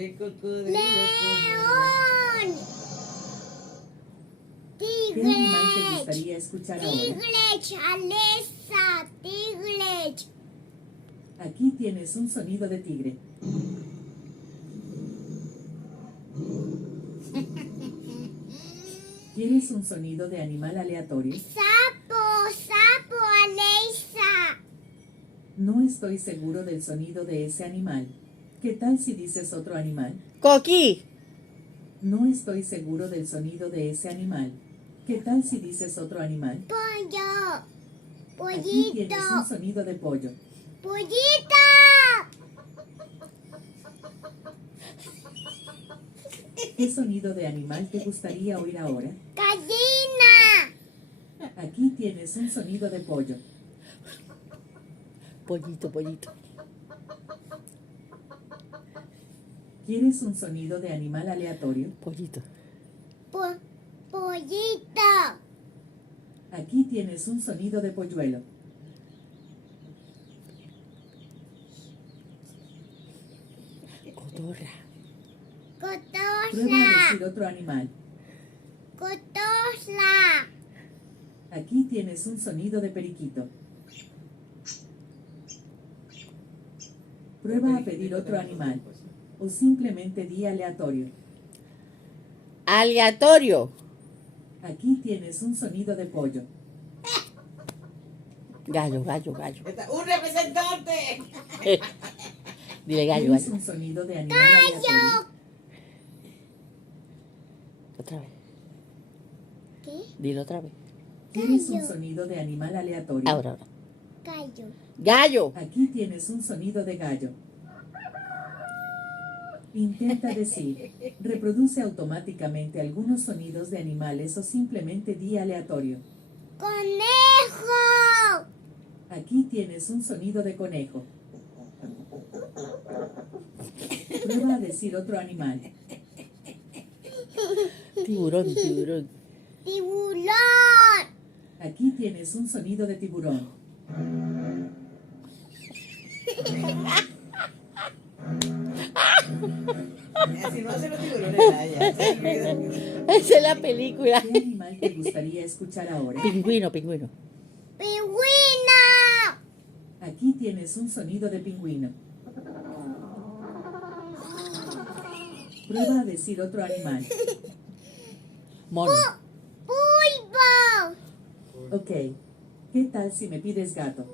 ¿Qué cocodrilo? León. ¿Qué animal te Tigre. gustaría escuchar ahora? Tigre, Alesa, tigre. Aquí tienes un sonido de tigre. ¿Quieres un sonido de animal aleatorio? Sapo, Alesa. No estoy seguro del sonido de ese animal. ¿Qué tal si dices otro animal? Coqui. No estoy seguro del sonido de ese animal. ¿Qué tal si dices otro animal? Pollo. Aquí tienes un Pollito. sonido de pollo. Pollito. ¿Qué sonido de animal te gustaría oír ahora? Gallina. Aquí tienes un sonido de pollo. Pollito, pollito. ¿Quieres un sonido de animal aleatorio? Pollito. Pollito. Aquí tienes un sonido de polluelo. Cotorra. Prueba a decir Cotorra. otro animal. Cotorra. Aquí tienes un sonido de periquito. Prueba a pedir otro animal. O simplemente di aleatorio. Aleatorio. Aquí tienes un sonido de pollo. Gallo, gallo, gallo. ¡Un representante! Dile gallo, ¿Quieres gallo. un sonido de animal aleatorio? Otra vez. ¿Qué? Dilo otra vez. ¿Quieres un Gallo. sonido de animal aleatorio? Ahora, ahora. Gallo. Gallo. Aquí tienes un sonido de gallo. Intenta decir, reproduce automáticamente algunos sonidos de animales o simplemente di aleatorio. Conejo. Aquí tienes un sonido de conejo. Prueba a decir otro animal. Tiburón, tiburón. Tiburón. Aquí tienes un sonido de tiburón. Así no hacen los tiburones allá. Esa es la película. ¿Qué animal te gustaría escuchar ahora? Pingüino, pingüino. Pingüino. Aquí tienes un sonido de pingüino. Prueba a decir otro animal. Mono. Pulpo. Ok, ¿qué tal si me pides gato?